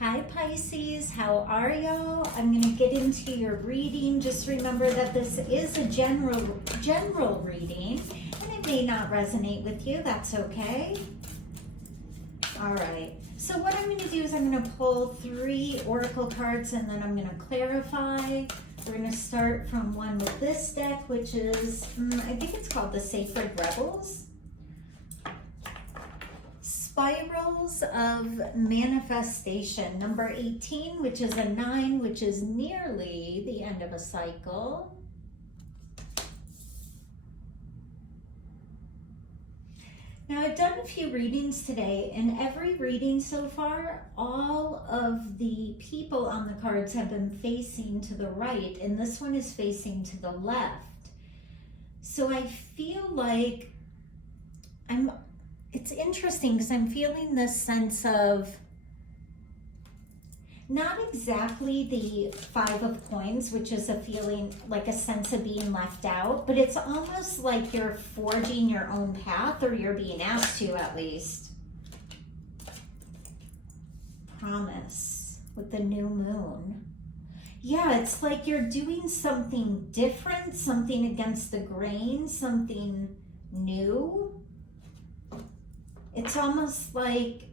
Hi Pisces, how are y'all? I'm going to get into your reading. Just remember that this is a general reading and it may not resonate with you. That's okay. All right. So what I'm going to do is I'm going to pull 3 oracle cards and then I'm going to clarify. We're going to start from one with this deck, which is, I think it's called the Sacred Rebels. Spirals of Manifestation, number 18, which is a 9, which is nearly the end of a cycle. Now, I've done a few readings today, and every reading so far, all of the people on the cards have been facing to the right, and this one is facing to the left. So I feel like it's interesting because I'm feeling this sense of not exactly the 5 of coins, which is a feeling like a sense of being left out, but it's almost like you're forging your own path, or you're being asked to at least. Promise with the new moon. Yeah, it's like you're doing something different, something against the grain, something new. It's almost like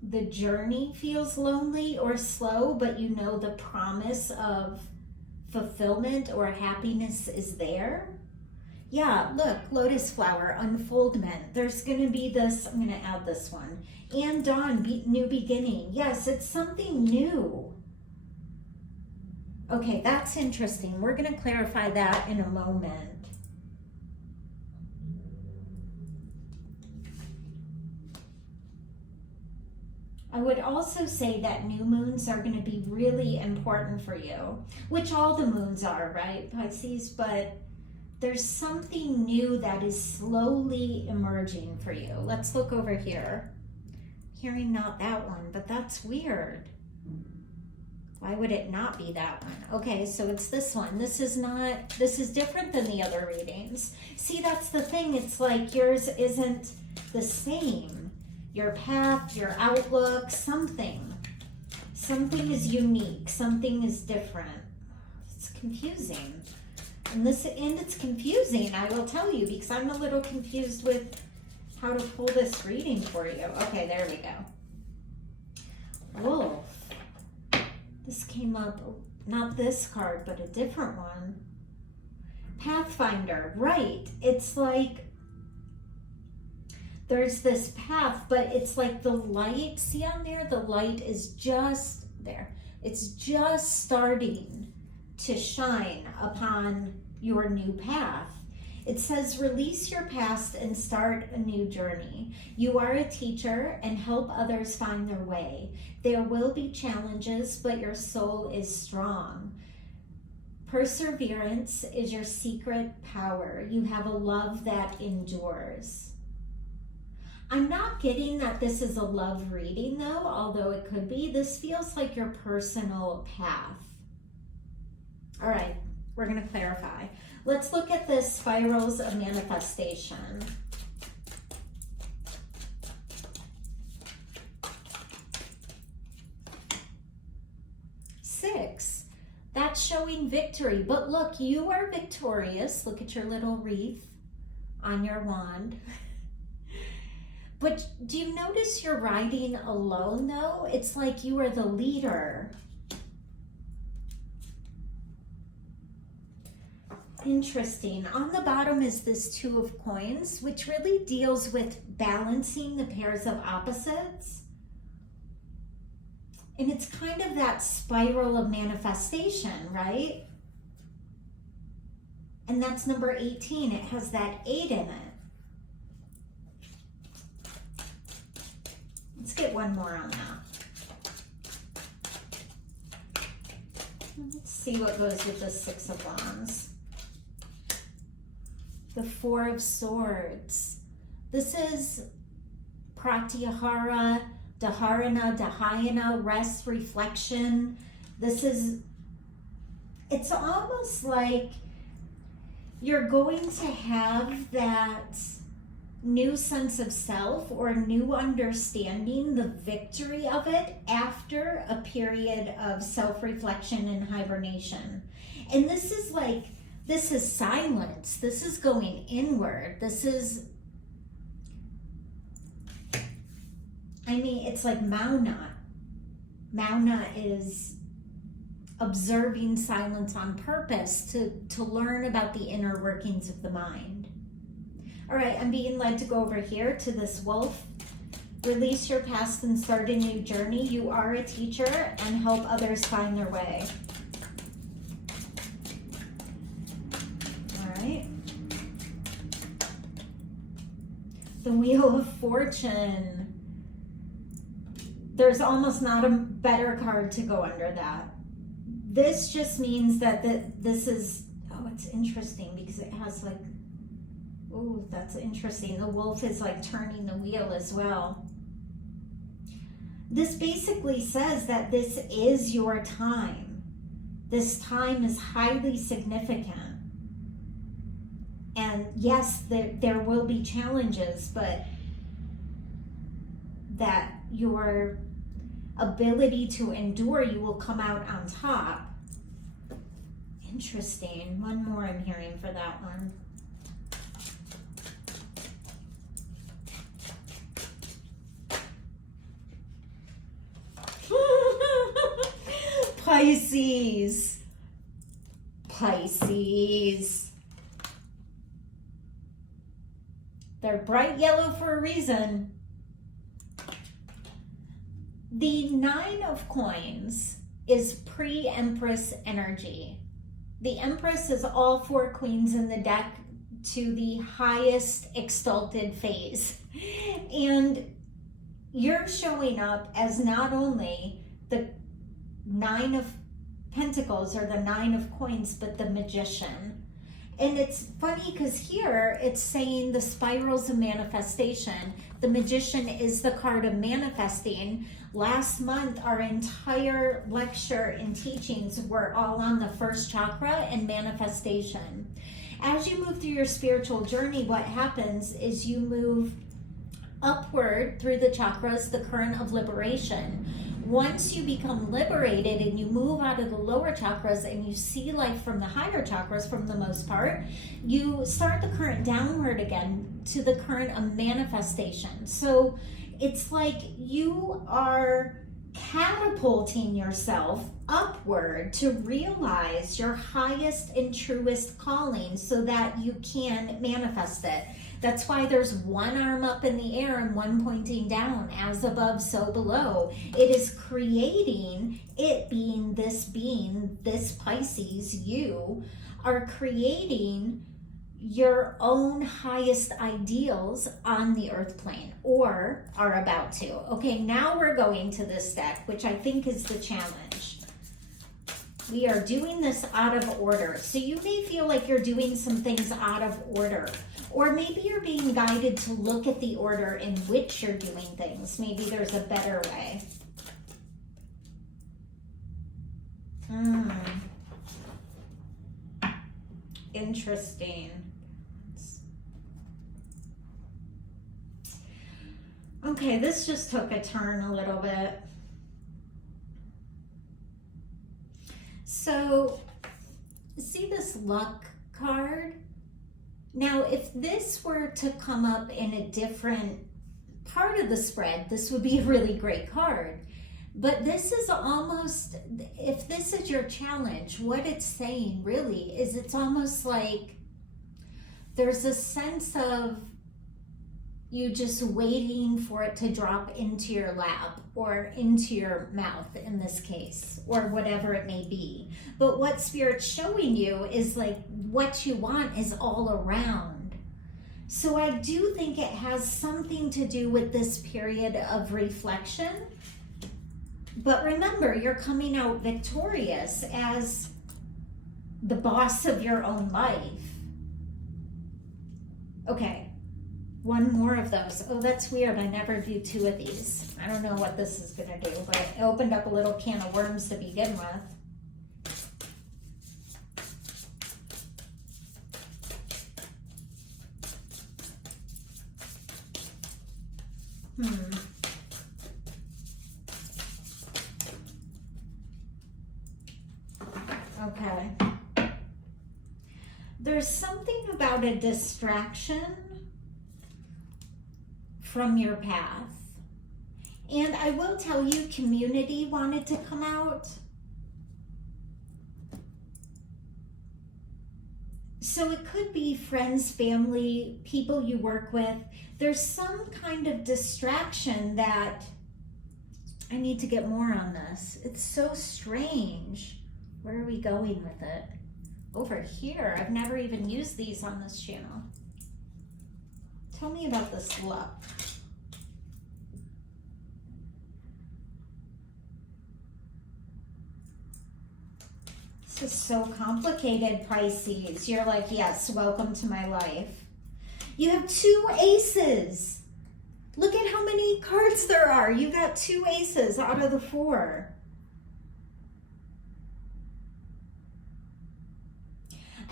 the journey feels lonely or slow, but you know the promise of fulfillment or happiness is there. Yeah, look, lotus flower, unfoldment. There's going to be this, I'm going to add this one. And dawn, new beginning. Yes, it's something new. Okay, that's interesting. We're going to clarify that in a moment. I would also say that new moons are going to be really important for you, which all the moons are, right, Pisces? But there's something new that is slowly emerging for you. Let's look over here. Hearing not that one, but that's weird. Why would it not be that one? Okay, so it's this one. This is different than the other readings. See, that's the thing. It's like yours isn't the same. Your path, your outlook, something is unique, something is different. It's confusing. And it's confusing, I will tell you, because I'm a little confused with how to pull this reading for you. Okay, there we go. Wolf. This came up, not this card, but a different one. Pathfinder, right. It's like there's this path, but it's like the light, see on there? The light is just there. It's just starting to shine upon your new path. It says, release your past and start a new journey. You are a teacher and help others find their way. There will be challenges, but your soul is strong. Perseverance is your secret power. You have a love that endures. I'm not getting that this is a love reading though, although it could be. This feels like your personal path. All right, we're going to clarify. Let's look at the spirals of manifestation. Six, that's showing victory. But look, you are victorious. Look at your little wreath on your wand. But do you notice you're riding alone though? It's like you are the leader. Interesting. On the bottom is this 2 of coins, which really deals with balancing the pairs of opposites. And it's kind of that spiral of manifestation, right? And that's number 18. It has that 8 in it. Let's get one more on that. Let's see what goes with the 6 of Wands. The 4 of Swords. This is pratyahara, dharana, rest, reflection. It's almost like you're going to have that new sense of self or new understanding, the victory of it after a period of self-reflection and hibernation. And this is silence. This is going inward. It's like Mauna. Mauna is observing silence on purpose to learn about the inner workings of the mind. All right, I'm being led to go over here to this wolf. Release your past and start a new journey. You are a teacher, and help others find their way. All right. The Wheel of Fortune. There's almost not a better card to go under that. This just means that this is, oh, it's interesting because it has like, oh, that's interesting. The wolf is like turning the wheel as well. This basically says that this is your time. This time is highly significant. And yes, there will be challenges, but that your ability to endure, you will come out on top. Interesting. One more I'm hearing for that one. Pisces. Pisces. They're bright yellow for a reason. The Nine of Coins is pre-Empress energy. The Empress is all four queens in the deck to the highest exalted phase. And you're showing up as not only the Nine of Pentacles or the Nine of Coins, but the Magician. And it's funny because here it's saying the spirals of manifestation. The Magician is the card of manifesting. Last month, our entire lecture and teachings were all on the first chakra and manifestation. As you move through your spiritual journey, what happens is you move upward through the chakras, the current of liberation. Once you become liberated and you move out of the lower chakras and you see life from the higher chakras, from the most part, you start the current downward again to the current of manifestation. So it's like you are catapulting yourself upward to realize your highest and truest calling so that you can manifest it. That's why there's one arm up in the air and one pointing down, as above, so below. It is creating, it being this Pisces, you are creating your own highest ideals on the earth plane, or are about to. Okay, now we're going to this deck, which I think is the challenge. We are doing this out of order. So you may feel like you're doing some things out of order. Or maybe you're being guided to look at the order in which you're doing things. Maybe there's a better way. Interesting. Okay, this just took a turn a little bit. So, see this luck card? Now, if this were to come up in a different part of the spread, this would be a really great card. But this is almost, if this is your challenge, what it's saying really is it's almost like there's a sense of you just waiting for it to drop into your lap or into your mouth in this case, or whatever it may be. But what Spirit's showing you is like what you want is all around. So I do think it has something to do with this period of reflection. But remember, you're coming out victorious as the boss of your own life. Okay. One more of those. Oh, that's weird. I never do two of these. I don't know what this is going to do, but it opened up a little can of worms to begin with. Okay. There's something about a distraction from your path. And I will tell you, community wanted to come out. So it could be friends, family, people you work with. There's some kind of distraction that I need to get more on this. It's so strange. Where are we going with it? Over here. I've never even used these on this channel. Tell me about this luck. This is so complicated, Pisces. You're like, yes, welcome to my life. You have 2 aces. Look at how many cards there are. You got 2 aces out of the 4.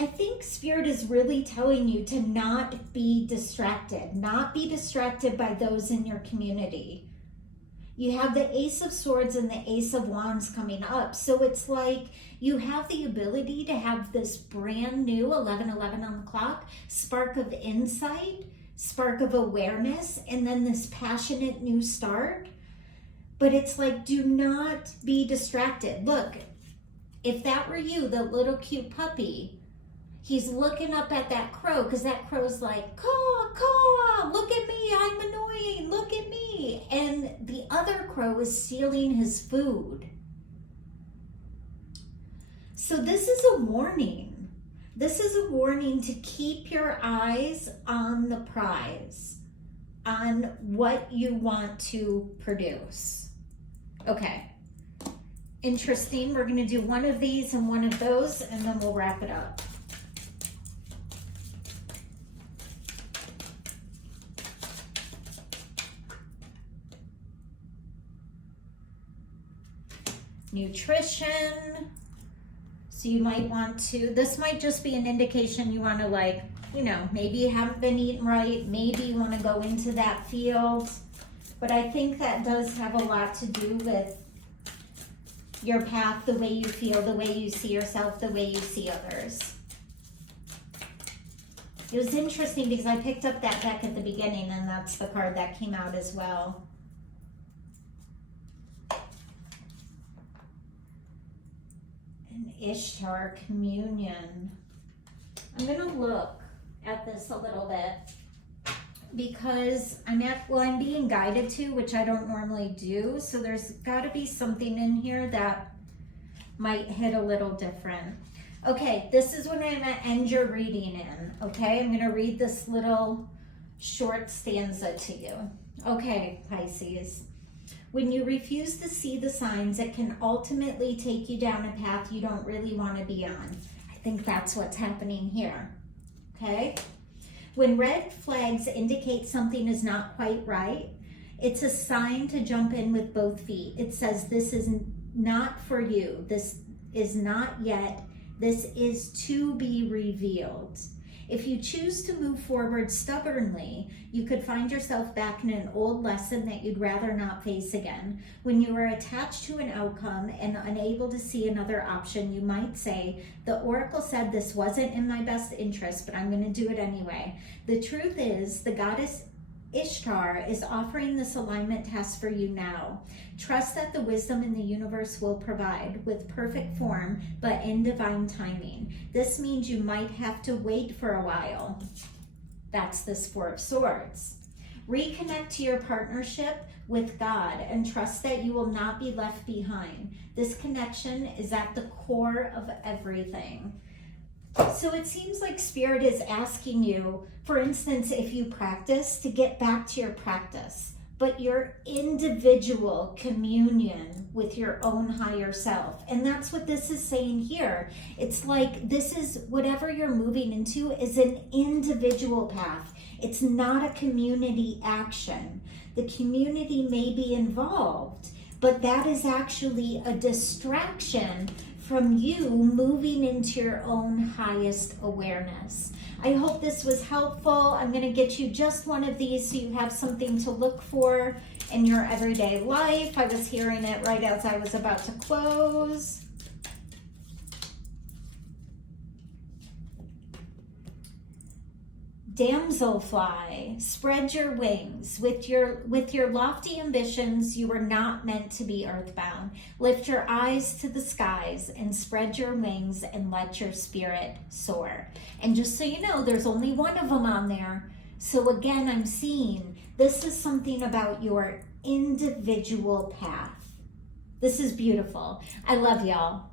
I think Spirit is really telling you to not be distracted. Not be distracted by those in your community. You have the Ace of Swords and the Ace of Wands coming up. So it's like you have the ability to have this brand new 11:11 on the clock, spark of insight, spark of awareness, and then this passionate new start. But it's like, do not be distracted. Look, if that were you, the little cute puppy, he's looking up at that crow because that crow's like, caw, caw, look at me, I'm annoying, look at me. And the other crow is stealing his food. So this is a warning. This is a warning to keep your eyes on the prize, on what you want to produce. Okay. Interesting. We're going to do one of these and one of those, and then we'll wrap it up. Nutrition. So you might want to, this might just be an indication you want to, like, you know, maybe you haven't been eating right. Maybe you want to go into that field. But I think that does have a lot to do with your path, the way you feel, the way you see yourself, the way you see others. It was interesting because I picked up that deck at the beginning, and that's the card that came out as well. An Ishtar communion. I'm going to look at this a little bit because I'm being guided to, which I don't normally do. So there's got to be something in here that might hit a little different. Okay, this is what I'm going to end your reading in. Okay, I'm going to read this little short stanza to you. Okay, Pisces. When you refuse to see the signs, it can ultimately take you down a path you don't really want to be on. I think that's what's happening here. Okay? When red flags indicate something is not quite right, it's a sign to jump in with both feet. It says, this is not for you. This is not yet. This is to be revealed. If you choose to move forward stubbornly, you could find yourself back in an old lesson that you'd rather not face again. When you are attached to an outcome and unable to see another option, you might say, the oracle said this wasn't in my best interest, but I'm going to do it anyway. The truth is, the goddess Ishtar is offering this alignment test for you now. Trust that the wisdom in the universe will provide with perfect form, but in divine timing. This means you might have to wait for a while. That's this Four of Swords. Reconnect to your partnership with God and trust that you will not be left behind. This connection is at the core of everything. So it seems like Spirit is asking you, for instance, if you practice, to get back to your practice, but your individual communion with your own higher self. And that's what this is saying here. It's like this is whatever you're moving into is an individual path. It's not a community action. The community may be involved, but that is actually a distraction from you moving into your own highest awareness. I hope this was helpful. I'm going to get you just one of these so you have something to look for in your everyday life. I was hearing it right as I was about to close. Damselfly, spread your wings. With your lofty ambitions, you are not meant to be earthbound. Lift your eyes to the skies and spread your wings and let your spirit soar. And just so you know, there's only one of them on there. So again, I'm seeing this is something about your individual path. This is beautiful. I love y'all.